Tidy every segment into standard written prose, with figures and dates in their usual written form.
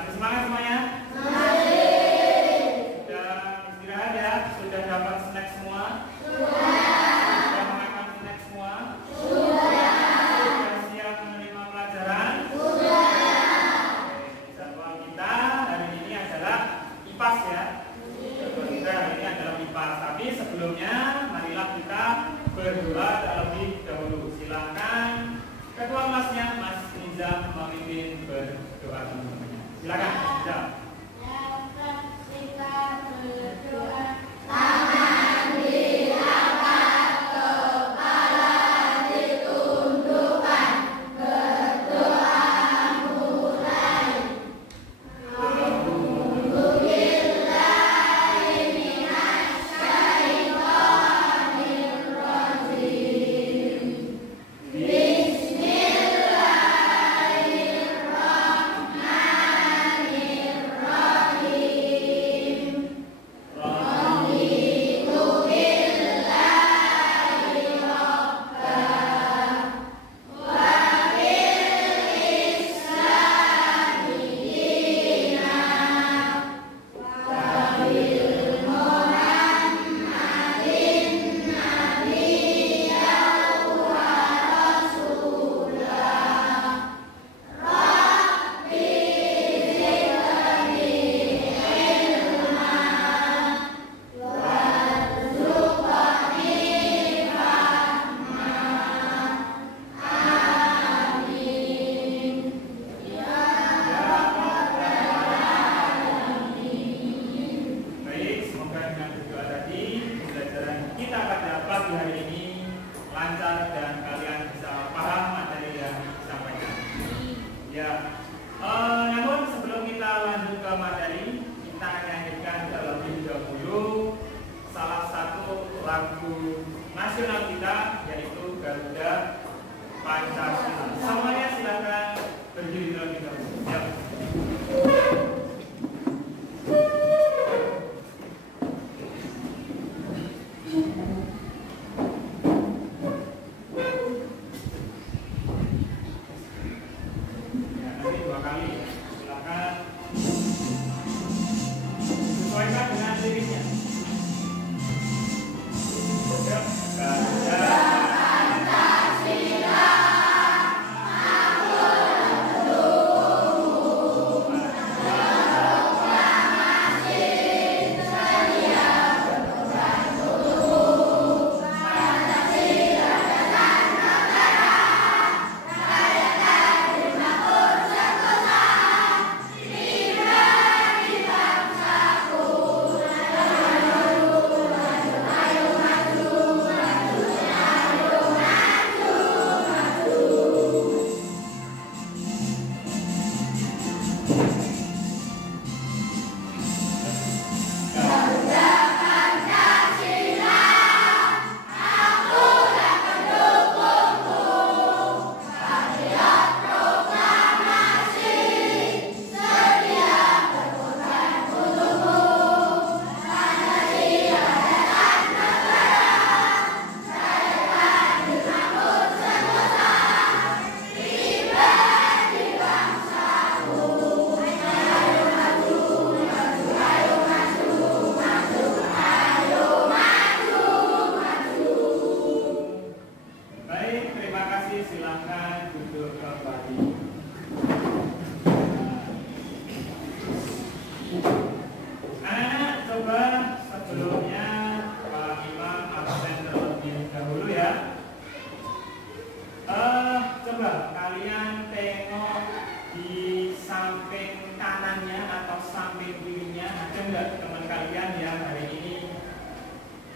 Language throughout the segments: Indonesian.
Masih semangat semuanya? Sudah istirahat ya? Sudah dapat snack semua? Sudah makan snack semua? Sudah siap menerima pelajaran? Jadwal kita hari ini adalah IPAS ya. Jadwal kita hari ini adalah IPAS. Tapi sebelumnya marilah kita berdoa terlebih dahulu. Silakan ketua kelasnya Mas Nizam memimpin berdoa teman-temannya. Silakan Nizam. Kita berdoa. Tangan diangkat, kepala ditundukkan, berdoa mulai.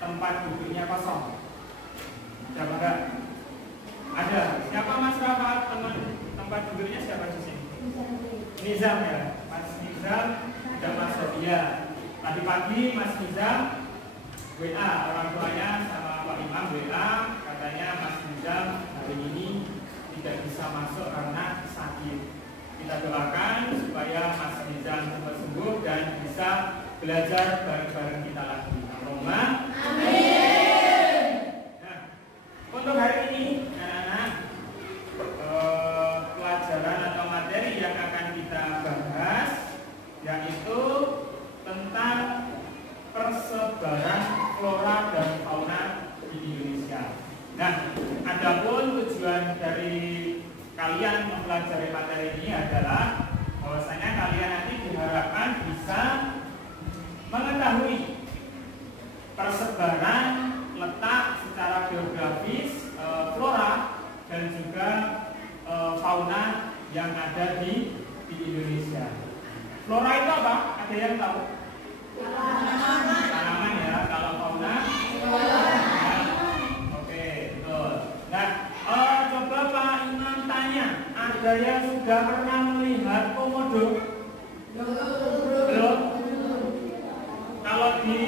Tempat duduknya kosong. Siapa enggak? Ada. Siapa Mas Rafa? Teman tempat duduknya siapa di sini? Nizam ya. Mas Nizam dan Mas Sofia. Tadi pagi Mas Nizam WA orang tuanya sama Pak Imam WA katanya Mas Nizam hari ini tidak bisa masuk karena sakit. Kita doakan supaya Mas Nizam cepat sembuh dan bisa belajar bareng-bareng kita lagi. Allahumma amin. Nah, untuk hari ini anak-anak pelajaran atau materi yang akan kita bahas mempelajari materi ini adalah bahwasanya kalian nanti diharapkan bisa mengetahui persebaran letak secara geografis flora dan juga fauna yang ada di Indonesia. Flora itu apa? Ada yang tahu? Tanaman ya. Kalau fauna? Oke, betul. Nah, coba Pak Imam tanya, ada yang sudah pernah melihat komodo? Belum? Kalau di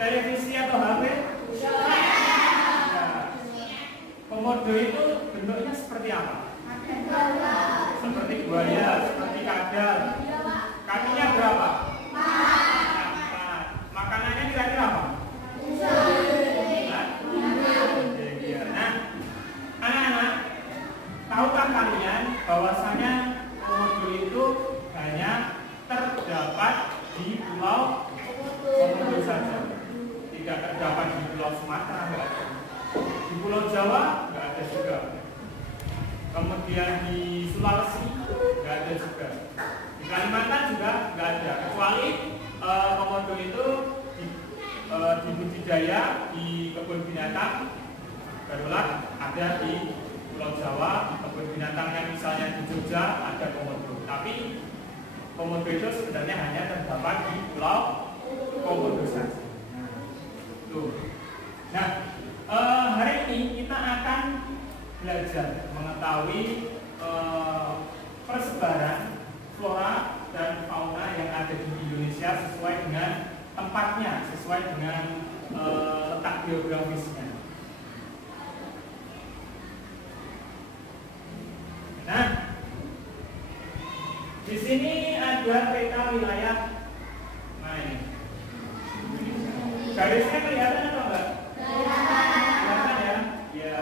televisi atau HP? Komodo itu bentuknya seperti apa? Seperti buaya, seperti kadal. Kakinya berapa? 4. Makanannya kira-kira apa? Nah, anak-anak, tahukah kalian bahwasanya komodo itu hanya terdapat di Pulau Komodo saja, tidak terdapat di Pulau Sumatera, enggak ada. Di Pulau Jawa enggak ada juga. Kemudian di Sulawesi enggak ada juga. Di Kalimantan juga enggak ada. Kecuali komodo itu dibudidaya di kebun binatang, barulah ada di Pulau Jawa. Kebun binatangnya misalnya di Jogja ada komodo. Tapi komodo itu sebenarnya hanya terdapat di Pulau Komodo saja. Nah, hari ini kita akan belajar mengetahui persebaran flora dan fauna yang ada di Indonesia sesuai dengan tempatnya, sesuai dengan letak geografisnya. Nah, di sini ada peta wilayah. Nah ini, garisnya kelihatan atau enggak? Kelihatan ya. Ya.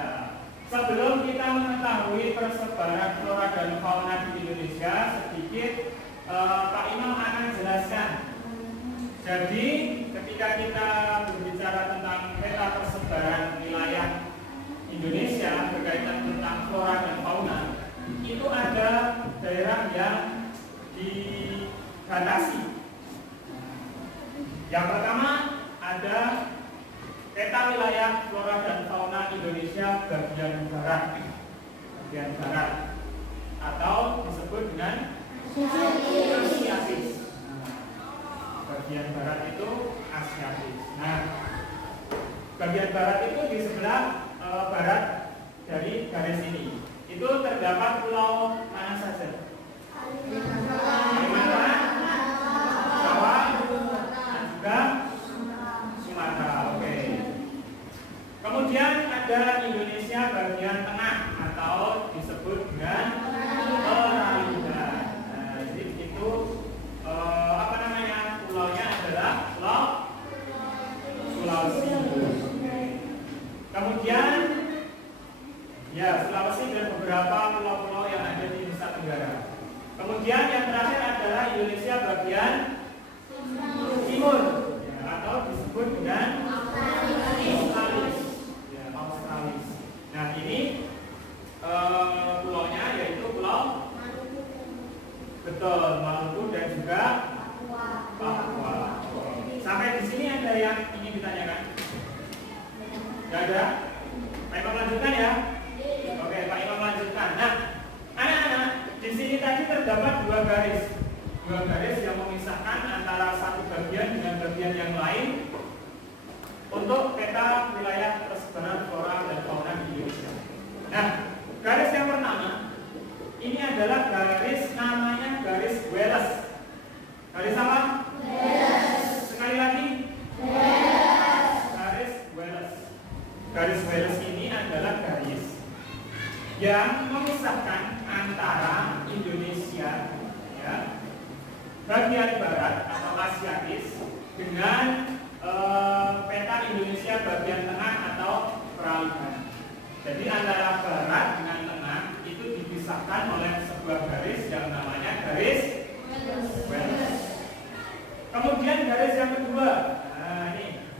Sebelum kita mengetahui persebaran flora dan fauna di Indonesia, sedikit Pak Imam akan jelaskan. Jadi, ketika kita berbicara tentang peta persebaran wilayah Indonesia berkaitan tentang flora dan fauna, itu ada daerah yang dibatasi. Yang pertama ada peta wilayah flora dan fauna Indonesia bagian barat, atau disebut dengan Asiatis. Bagian barat itu Asiatis. Nah, bagian barat itu di sebelah barat dari garis ini. Itu terdapat pulau mana saja? Kalimantan, Jawa, dan juga Sumatera. Oke. Kemudian ada Indonesia bagian tengah atau disebut dengan perairan. Nah, jadi itu apa namanya? Pulaunya adalah Pulau Sulawesi. Kemudian ya, Sulawesi dan beberapa pulau-pulau yang ada di Nusa Tenggara. Kemudian yang terakhir adalah Indonesia bagian timur, ya, atau disebut dengan Australis. Ya, Australis. Nah, ini pulaunya yaitu Pulau betul Maluku dan juga Papua. Sampai di sini ada yang ingin ditanyakan? Tidak ada? Pak Imam lanjutkan ya. Oke, Pak Imam lanjutkan. Nah, anak-anak, di sini tadi terdapat dua garis yang memisahkan antara satu bagian dengan bagian yang lain untuk peta wilayah persebaran flora dan fauna di Indonesia. Nah, garis yang pertama ini adalah garis namanya garis Wallace. Garis apa? Wallace. Sekali lagi. Wallace. Garis Wallace. Garis Wallace ini adalah garis yang memisahkan antara Indonesia, ya, bagian barat atau Asiatis dengan peta Indonesia bagian tengah atau peralihan. Jadi antara barat dengan tengah itu dipisahkan oleh sebuah garis yang namanya garis Wallace. Kemudian garis yang kedua, nah ini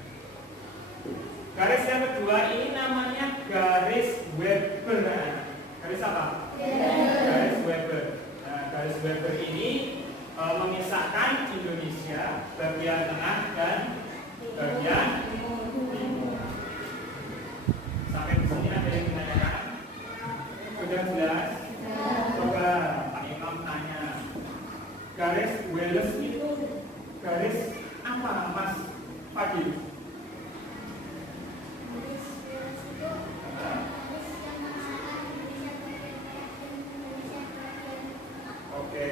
garis yang kedua ini namanya garis Weber. Garis apa? memisahkan Indonesia bagian tengah dan bagian timur. Sampai di sini ada yang ditanyakan? Sudah jelas? Coba Pak Imam tanya, garis Wales itu garis apa, Mas Fadil? Oke,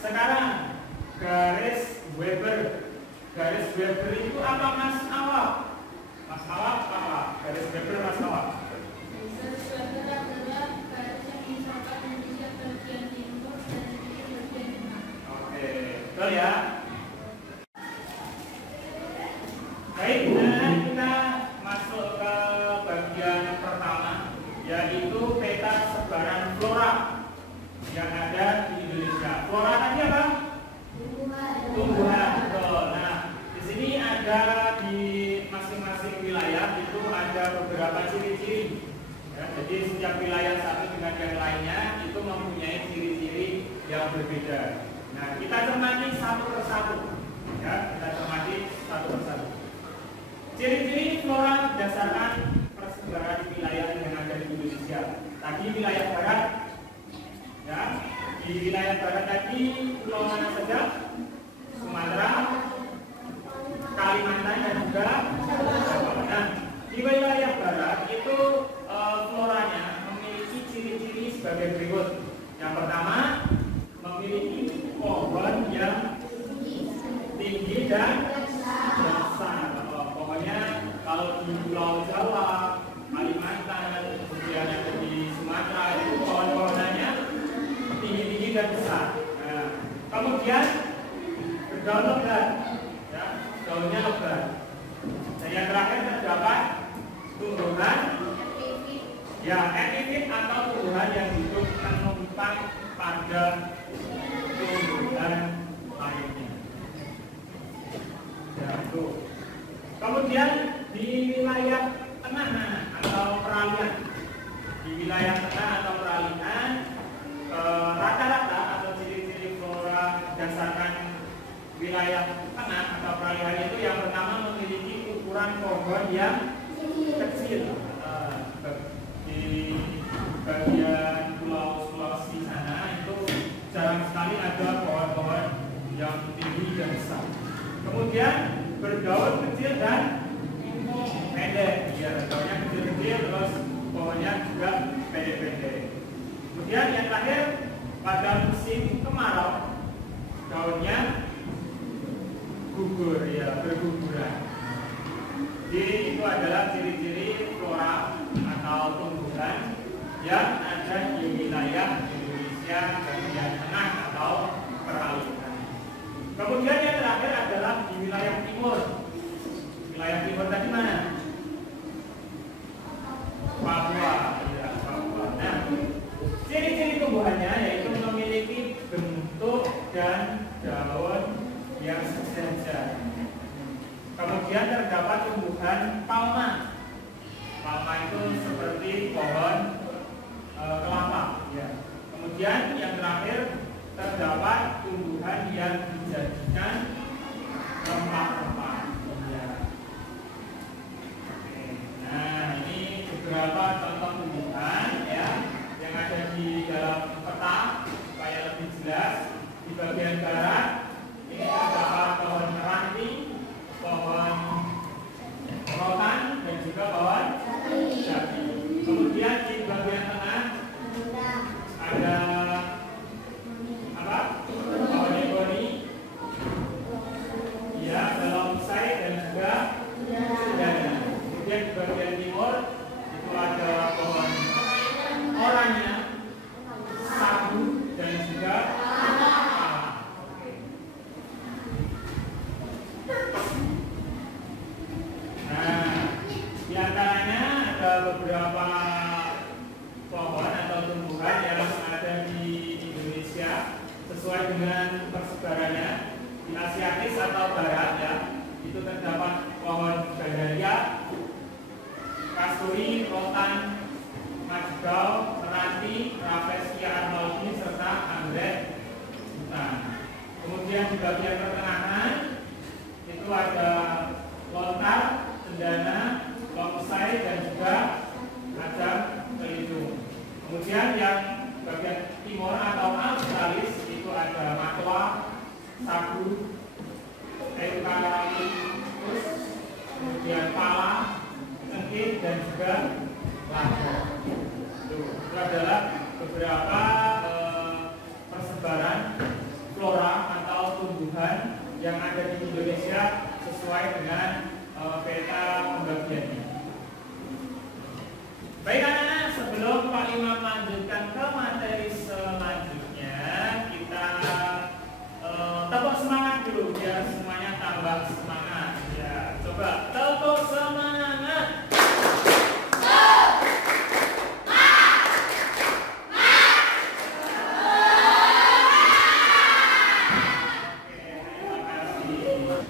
sekarang garis Weber. Garis Weber itu apa, Mas Awak? Mas Awak apa? Garis Weber, Mas Awak? Garis Weber adalah garis yang memisahkan Indonesia bagian timur dan bagian tengah. Oke, betul ya. Baik, nah kita masuk ke bagian pertama, yaitu peta sebaran flora yang ada di Indonesia. Flora tadi apa? Tumbuhan. Betul. Nah, di sini ada di masing-masing wilayah itu ada beberapa ciri-ciri. Ya, jadi setiap wilayah satu dengan yang lainnya itu mempunyai ciri-ciri yang berbeda. Nah, kita cermati satu persatu. Ya, kita cermati satu persatu. Ciri-ciri flora berdasarkan persebaran wilayah yang ada di Indonesia. Tadi wilayah barat, ya, di wilayah barat tadi pulau mana saja? Sumatera, Kalimantan dan juga Jawa. Nah, di wilayah barat itu floranya memiliki ciri-ciri sebagai berikut. Yang pertama, memiliki pohon yang tinggi dan besar. Pokoknya kalau di Pulau Jawa, Kalimantan, kemudian ada di Sumatera itu pohon-pohonannya tinggi-tinggi dan besar. Nah, kemudian berdaun lebat, ya, daunnya lebat. Dan yang terakhir terdapat tumbuhan, ya, epifit atau tumbuhan yang hidup menumpang pada tumbuhan lainnya. Ya, itu. Kemudian di wilayah tengah atau peralihan, di wilayah tengah atau peralihan rata-rata atau ciri-ciri flora berdasarkan wilayah tengah atau peralihan itu yang pertama memiliki ukuran pohon yang kecil. Di bagian Pulau Sulawesi sana itu jarang sekali ada pohon-pohon yang tinggi dan besar. Kemudian berdaun kecil dan pendek, ya, daunnya kecil-kecil, terus pohonnya juga pendek-pendek. Kemudian yang terakhir, pada musim kemarau daunnya gugur, ya, berguguran. Jadi itu adalah ciri-ciri flora atau tumbuhan yang ada di wilayah Indonesia bagian tengah atau peralihan. Kemudian yang terakhir adalah di wilayah timur. Wilayah timur tadi mana? Papua, ya, Papua. Nah, ciri-ciri tumbuhannya yaitu memiliki bentuk dan daun yang sejajar. Kemudian terdapat tumbuhan palma. Palma itu seperti pohon kelapa. Ya. Kemudian yang terakhir terdapat tumbuhan yang dijadikan rempah-rempah. Ya. Nah, ini beberapa contoh tumbuhan ya yang ada di dalam peta supaya lebih jelas. Di bagian barat ini terdapat pohon ranting, pohon rotan dan juga pohon jati. Kemudian di bagian tengah ada apa? Pohon egoni, ya, bonsai dan juga sudana. Kemudian di bagian timur itu ada pohon oranye, sagu dan juga di antaranya ada beberapa pohon atau tumbuhan yang ada di Indonesia sesuai dengan persebarannya. Di Asiatis atau Barat ya, itu terdapat pohon gandaria, kasturi, rotan, majidau, meranti, rafflesia arnoldii serta anggrek hutan. Kemudian di bagian pertengahan itu ada lontar, cendana, longsai, dan juga ajang pelindung. Kemudian yang bagian timur atau australis itu ada matwa, sagu, eukaliptus, kemudian pala, cengkeh, dan juga lada. Itu adalah beberapa persebaran flora atau tumbuhan yang ada di Indonesia sesuai dengan peta pembagiannya. Baik anak-anak, sebelum Pak Imam lanjutkan ke materi selanjutnya, kita tepuk semangat dulu biar semuanya tambah semangat. Ya, coba tepuk semangat.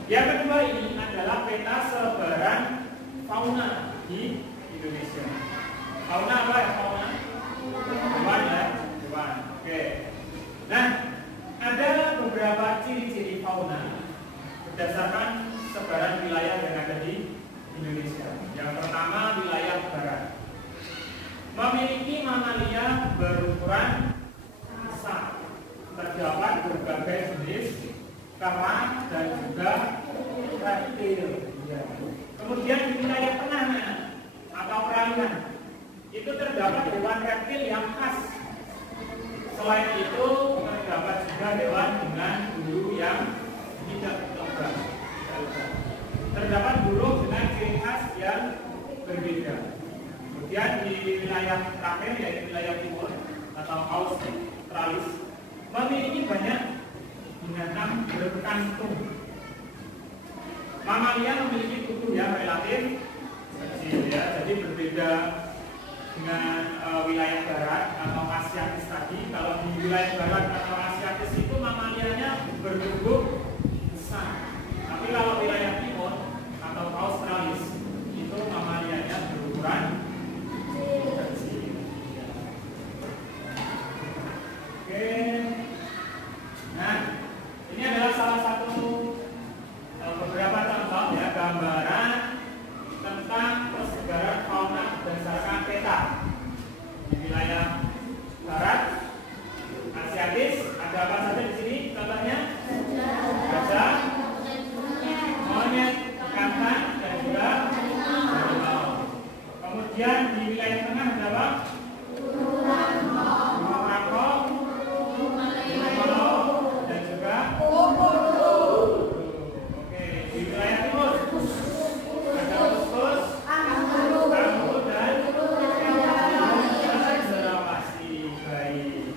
Yang kedua ini adalah peta sebaran fauna di Indonesia. Fauna apa ya? Fauna? Hewan ya? Hewan. Oke. Nah, ada beberapa ciri-ciri fauna berdasarkan sebaran wilayah yang ada di Indonesia. Yang pertama, wilayah barat memiliki mamalia berukuran besar. Terdapat berbagai jenis kera dan juga reptil. Kemudian di wilayah tengah atau perairan itu terdapat hewan reptil yang khas. Selain itu terdapat juga hewan dengan bulu yang tidak lebat. Terdapat burung dengan ciri khas yang berbeda. Kemudian di wilayah terakhir yaitu wilayah timur atau australis memiliki banyak binatang berkantung. Mamalia memiliki tubuh yang relatif kecil ya, jadi berbeda dengan wilayah barat atau asiatis tadi. Kalau di wilayah barat atau asiatis itu mamalianya bertubuh besar, tapi kalau wilayah timur atau australis itu mamalianya berukuran kecil. Oke, nah ini adalah salah satu beberapa contoh ya gambaran tentang persebaran fauna berdasarkan peta. Di wilayah barat, asiatis, ada apa saja di sini? Contohnya gajah, monyet, kambing, dan juga harimau. Kemudian di wilayah tengah ada apa? Burung rakok, dan juga di wilayah timur ada usus, kanguru, dan jerawasi. Baik.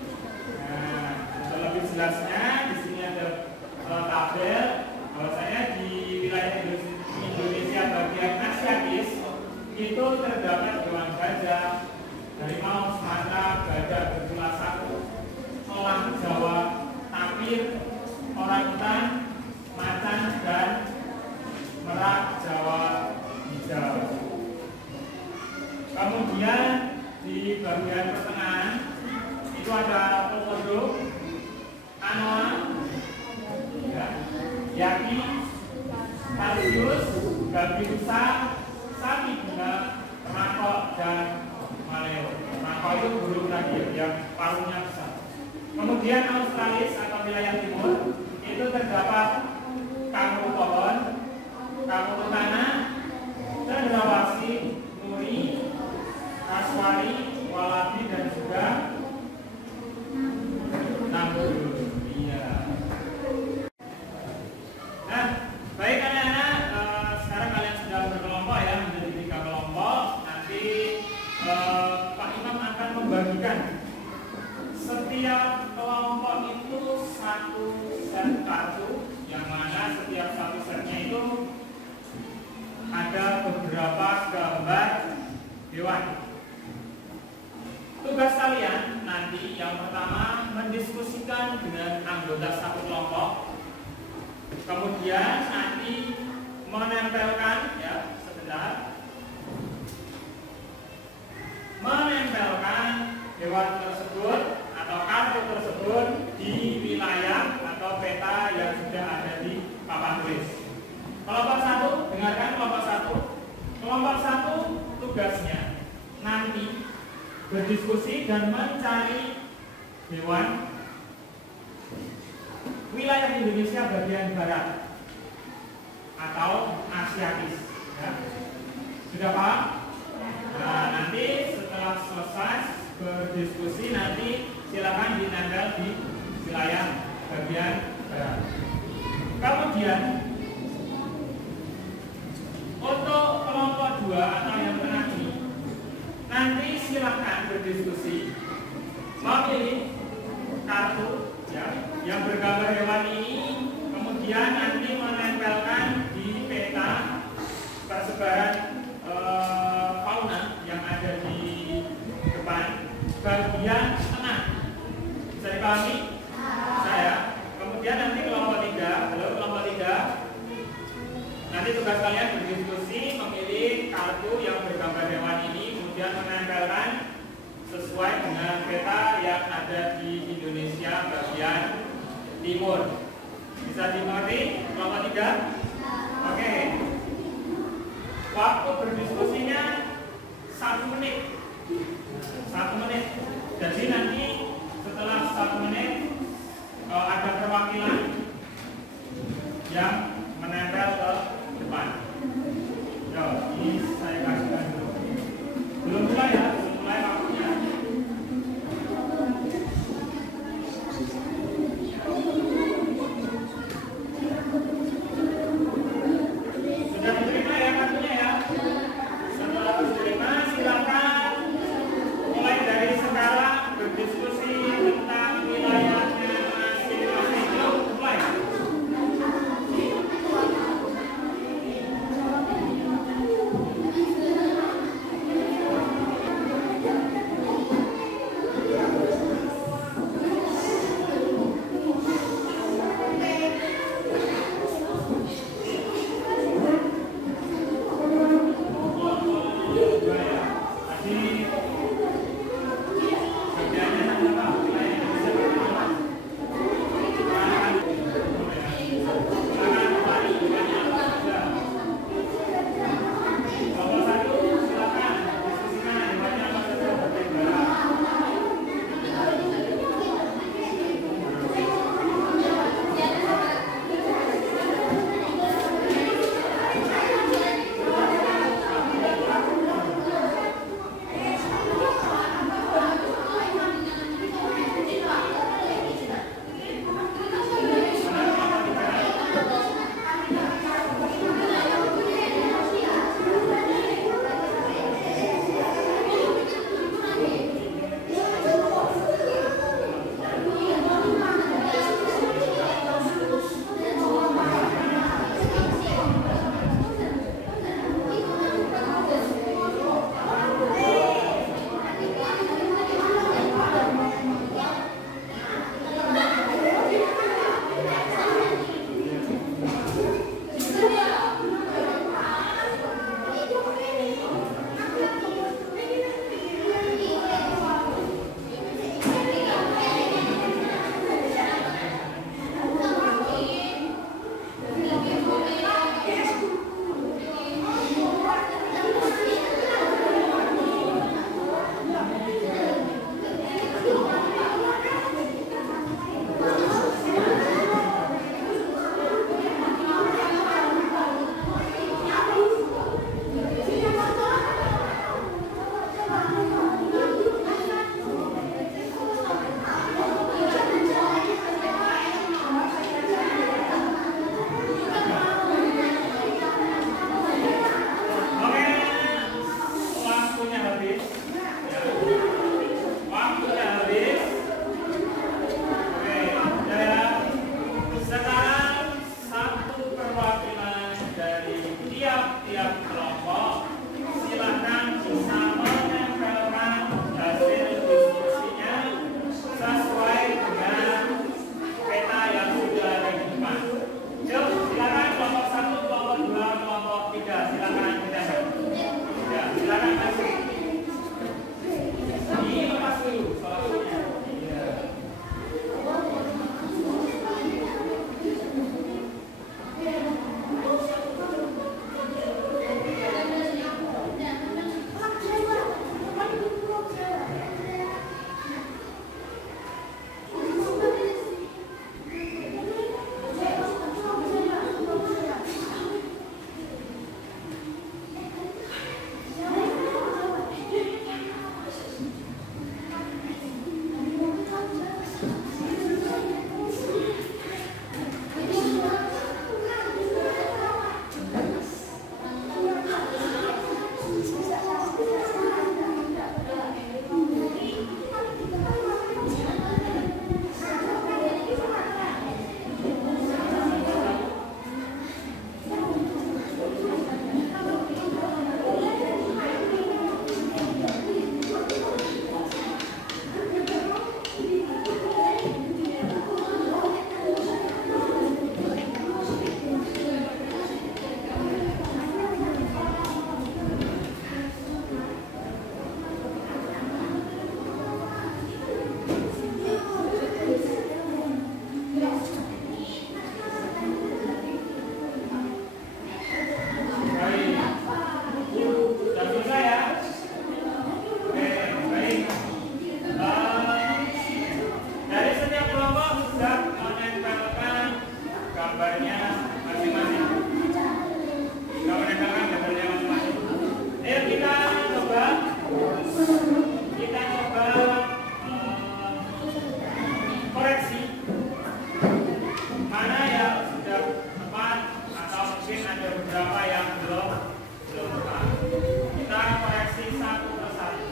Nah, untuk lebih jelasnya di sini ada tabel bahwasanya di wilayah Indonesia bagian asiatis itu terdapat hewan gajah, harimau Sumatera, gajah bertulang satu, elang Jawa, tapir, orangutan, macan, dan merak Jawa hijau. Kemudian di bagian pertengahan itu ada komodo, anoa, yaki, tarsius, babi rusa, sapi bunga, makok, dan maleo. Makok itu burung tadi yang paruhnya besar. Kemudian australis atau wilayah timur itu terdapat kanguru pohon, kanguru tanah, cendrawasih, muri, kasuari, walabi, dan juga nambur. Iya. Nah, baik anak-anak, sekarang kalian sudah berkelompok ya, menjadi 3 kelompok. Nanti Pak Imam akan membagikan setiap kelompok itu satu set kartu, yang mana setiap satu setnya itu ada beberapa gambar hewan. Tugas kalian nanti yang pertama mendiskusikan dengan anggota satu kelompok, kemudian nanti menempelkan ya sebentar, menempelkan hewan tersebut atau kartu tersebut di wilayah atau peta yang kelompok 1. Kelompok 1 tugasnya nanti berdiskusi dan mencari hewan wilayah Indonesia bagian barat atau Asiatis. Ya. Sudah paham? Nah, nanti setelah selesai berdiskusi nanti silakan ditempel di wilayah bagian barat. Kemudian untuk kelompok 2 atau yang tengah ini nanti silakan berdiskusi memilih kartu ya, yang bergambar hewan ini, kemudian nanti menempelkan di peta persebaran fauna yang ada di depan bagian tengah. Bisa dipahami? Saya. Kemudian nanti kelompok 3, kelompok 3 nanti tugas kalian berdiskusi memilih kartu yang bergambar hewan ini, kemudian menempelkan sesuai dengan peta yang ada di Indonesia bagian timur. Bisa dimengerti kelompok 3? Oke. Waktu berdiskusinya 1 menit. 1 menit. Jadi nanti setelah 1 menit ada perwakilan yang menempel ke depan. Yo, ini saya kasihkan dulu. Belum mulai ya, belum mulai waktunya. Sudah diterima ya kartunya ya? Setelah diterima silakan mulai dari sekarang berdiskusi tentang wilayahnya masing-masing. Mulai. gambarnya masing-masing. Kamu menempelkan gambarnya masing-masing. Ayo kita coba koreksi mana yang sudah tepat atau mungkin ada beberapa yang belum tepat. Kita koreksi satu persatu.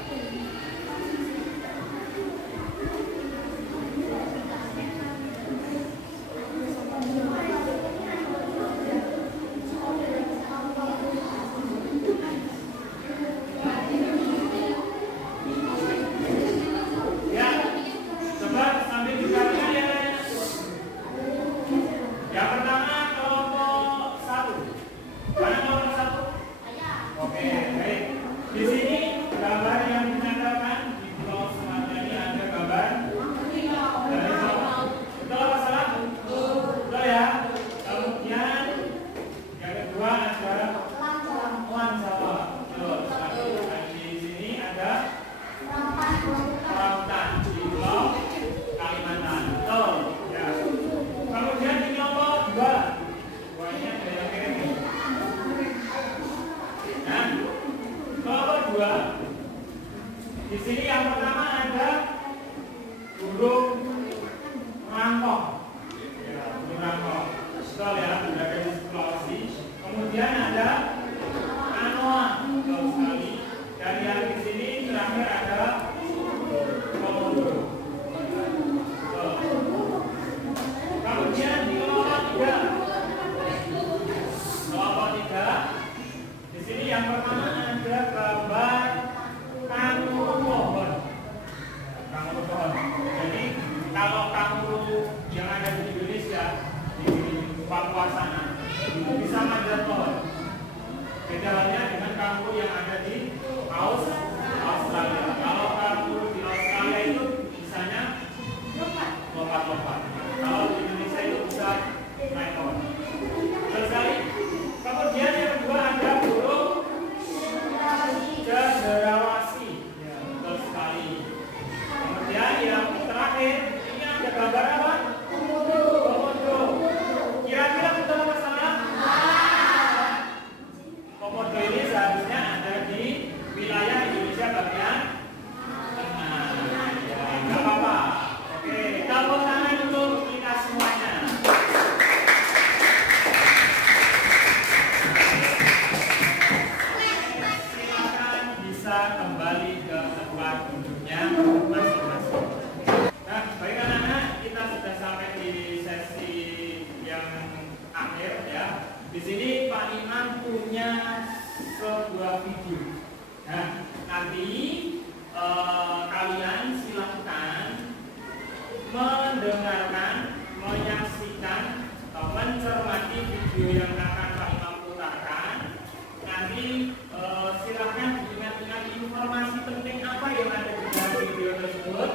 Di sini yang pertama ada burung rangkong. Ya, burung rangkong. Betul ya, berada di Sulawesi. Kemudian ada anoa, betul sekali. Dan yang di sini terakhir ada komodo. Kemudian di kelompok 3. Di sini yang pertama ada gambar kanguru pohon. Kanguru pohon. Jadi kalau kanguru yang ada di Indonesia di Papua sana itu bisa manjat pohon. Beda halnya dengan kanguru yang ada di Australia. Kalau kanguru di Australia itu bisanya lompat-lompat. Kalau di Indonesia itu bisa naik pohon. Sekali. Kemudian yang kedua ada burung cenderawasih. Ya, betul sekali. Kemudian yang terakhir ini ada gambar apa? Komodo. Kira-kira betul apa salah? Komodo ini seharusnya ada di wilayah Indonesia bagian tengah. Ya, nggak apa-apa. Oke, tepuk tangan untuk kita semuanya. Kembali ke tempat duduknya masing-masing. Nah, baik anak-anak, kita sudah sampai di sesi yang akhir ya. Di sini Pak Imam punya sebuah video. Nah, nanti kalian silakan mendengarkan, menyaksikan, mencermati video yang akan Pak Imam putarkan. Nanti silakan diingat-ingat informasi penting apa yang ada di dalam video tersebut.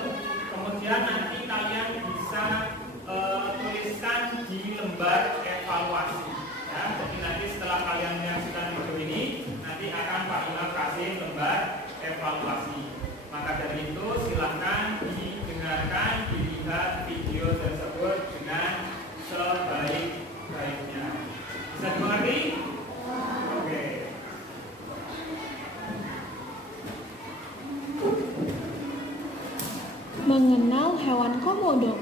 Kemudian nanti kalian bisa tuliskan di lembar evaluasi. Ya, jadi nanti setelah kalian menyaksikan video ini, nanti akan Pak Imam kasih lembar evaluasi. Maka dari itu silakan didengarkan, dilihat video tersebut dengan sebaik-baiknya. Bisa dimengerti? Oke. Mengenal hewan komodo.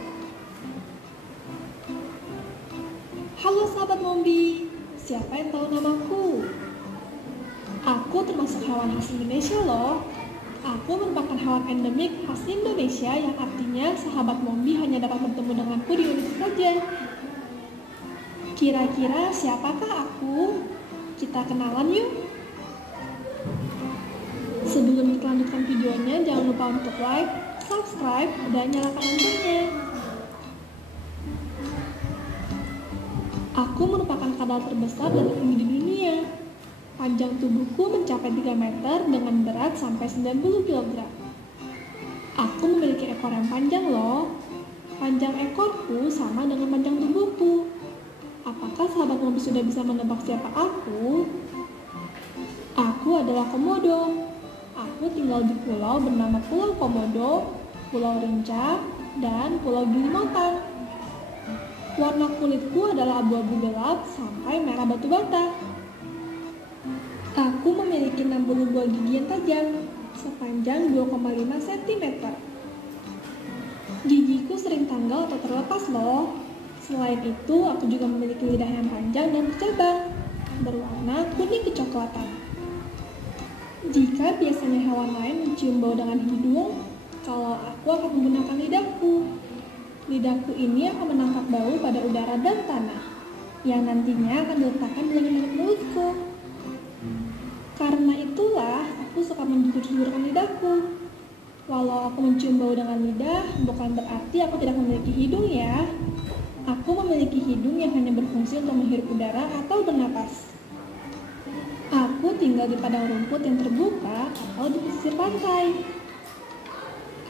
Halo sahabat Mombi, siapa yang tahu namaku? Aku termasuk hewan khas Indonesia loh. Aku merupakan hewan endemik khas Indonesia yang artinya sahabat Mombi hanya dapat bertemu denganku di Indonesia saja. Kira-kira siapakah aku? Kita kenalan yuk. Sebelum kita lanjutkan videonya, jangan lupa untuk like, subscribe, dan nyalakan loncengnya. Aku merupakan kadal terbesar dan tertinggi di dunia. Panjang tubuhku mencapai 3 meter dengan berat sampai 90 kg. Aku memiliki ekor yang panjang loh. Panjang ekorku sama dengan panjang tubuhku. Apakah sahabat Mombi sudah bisa menebak siapa aku? Aku adalah komodo. Aku tinggal di pulau bernama Pulau Komodo, Pulau Rinca, dan Pulau Gili Motang. Warna kulitku adalah abu-abu gelap sampai merah batu bata. Aku memiliki 60 buah gigi yang tajam, sepanjang 2,5 cm. Gigiku sering tanggal atau terlepas loh. Selain itu, aku juga memiliki lidah yang panjang dan bercabang, berwarna kuning kecoklatan. Jika biasanya hewan lain mencium bau dengan hidung, kalau aku akan menggunakan lidahku. Lidahku ini akan menangkap bau pada udara dan tanah, yang nantinya akan diletakkan di lengan mulutku. Karena itulah, aku suka menjujur-jujurkan lidahku. Walau aku mencium bau dengan lidah, bukan berarti aku tidak memiliki hidung ya. Aku memiliki hidung yang hanya berfungsi untuk menghirup udara atau bernapas. Aku tinggal di padang rumput yang terbuka atau di pesisir pantai.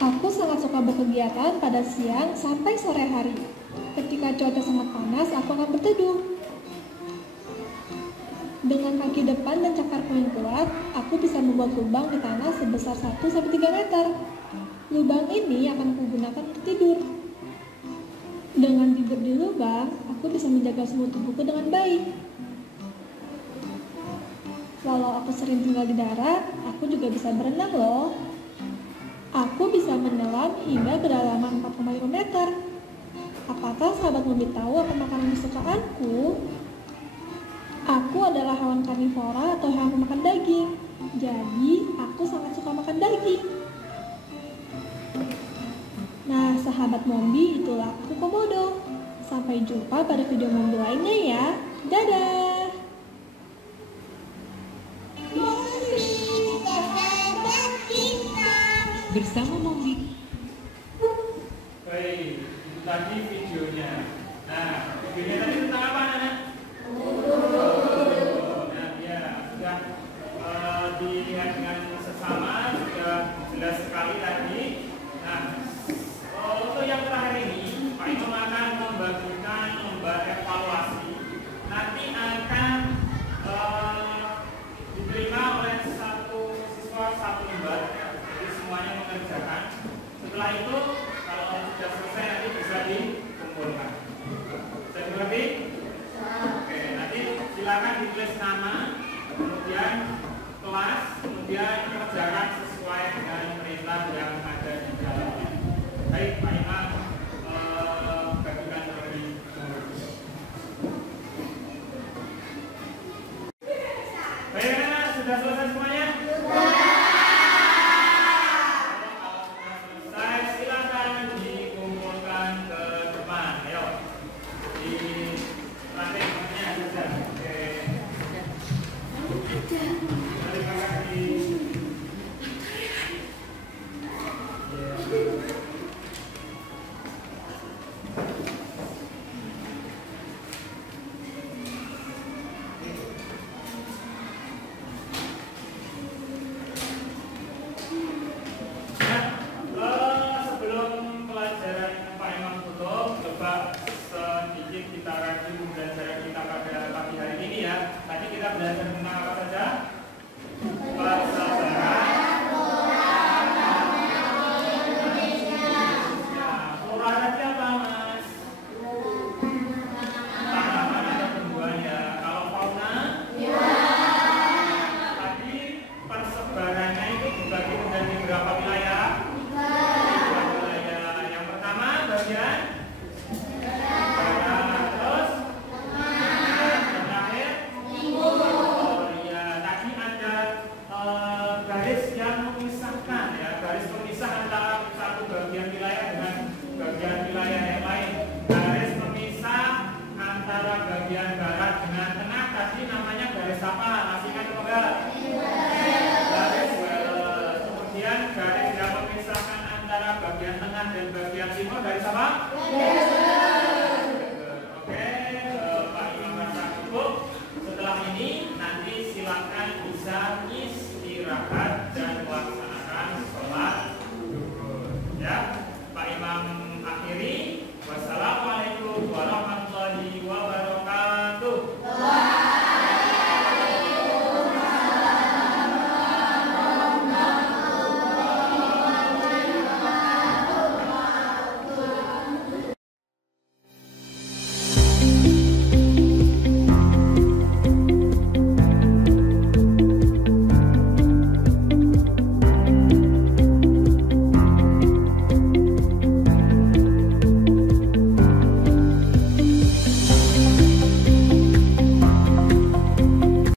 Aku sangat suka berkegiatan pada siang sampai sore hari. Ketika cuaca sangat panas, aku akan berteduh. Dengan kaki depan dan cakarku yang kuat, aku bisa membuat lubang di tanah sebesar 1-3 meter. Lubang ini akan aku gunakan untuk tidur. Dengan tidur di lubang, aku bisa menjaga suhu tubuhku dengan baik. Walau aku sering tinggal di darat, aku juga bisa berenang loh. Aku bisa menyelam hingga kedalaman 4,5 meter. Apakah sahabat Mobi tahu apa makanan kesukaanku? Aku adalah hewan karnivora atau hewan pemakan daging. Jadi, aku sangat suka makan daging. Nah, sahabat Mombi, itulah aku Komodo. Sampai jumpa pada video Mombi lainnya ya. Dadah! Bersama Mombi. Baik, itu tadi videonya. Nah, videonya tadi tentang apa, anak? Nah, ya, sudah dilihat dengan sesama, sudah jelas sekali tadi. Nah, untuk yang terakhir ini, Pak Imam akan membagikan lomba evaluasi. Nanti akan diterima oleh satu siswa satu lembar, jadi semuanya mengerjakan. Setelah itu, kalau sudah selesai nanti bisa dikumpulkan. Bisa dimengerti? Oke, nanti silakan ditulis nama, kemudian kelas, kemudian kerjakan sesuai dengan perintah yang ada di dalamnya. Baik, Pak Imam, bagikan terlebih dahulu. Baik, anak, sudah selesai semuanya? Setelah ini nanti silakan bisa istirahat